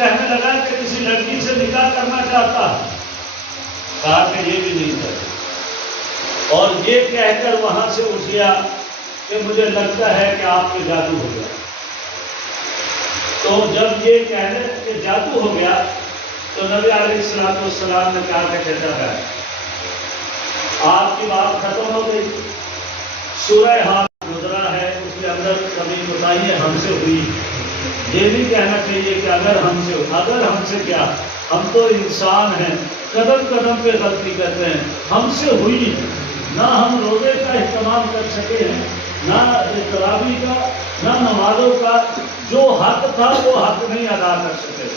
کہنے لگا کہ کسی لڑکی سے نکاح کرنا چاہتا ہے، کہا کہ یہ بھی نہیں کرے، اور یہ کہہ کر وہاں سے اٹھ گیا کہ مجھے لگتا ہے کہ آپ پہ جادو ہو گیا۔ تو جب یہ کہنے کہ جادو ہو گیا تو نبی علیہ السلام نے کہا کہ چچا ہے آپ کی بات ختم ہو گئی، سورہ ہاتھ گزرا ہے، اس کے اندر کبھی بتائیے ہم سے ہوئی، یہ نہیں کہنا چاہیے کہ اگر ہم سے کیا، ہم تو انسان ہیں، قدم قدم پہ غلطی کرتے ہیں، ہم سے ہوئی نہ ہم روزے کا اہتمام کر سکے ہیں، نہ تراویح کا، نہ نمازوں کا، جو حق تھا وہ حق نہیں ادا کر سکے۔